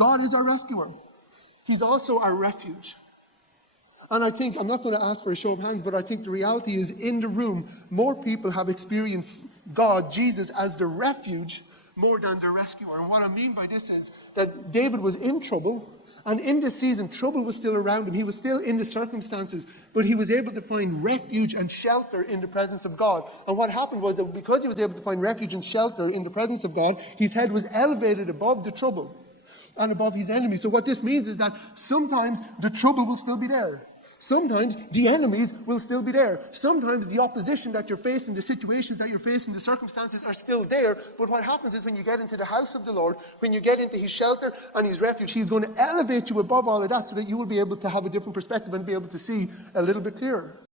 God is our rescuer. He's also our refuge. And I think, I'm not going to ask for a show of hands, but I think the reality is in the room, more people have experienced God, Jesus, as the refuge more than the rescuer. And what I mean by this is that David was in trouble, and in this season, trouble was still around him. He was still in the circumstances, but he was able to find refuge and shelter in the presence of God. And what happened was that because he was able to find refuge and shelter in the presence of God, his head was elevated above the trouble and above his enemies. So what this means is that sometimes the trouble will still be there. Sometimes the enemies will still be there. Sometimes the opposition that you're facing, the situations that you're facing, the circumstances are still there. But what happens is when you get into the house of the Lord, when you get into his shelter and his refuge, he's going to elevate you above all of that so that you will be able to have a different perspective and be able to see a little bit clearer.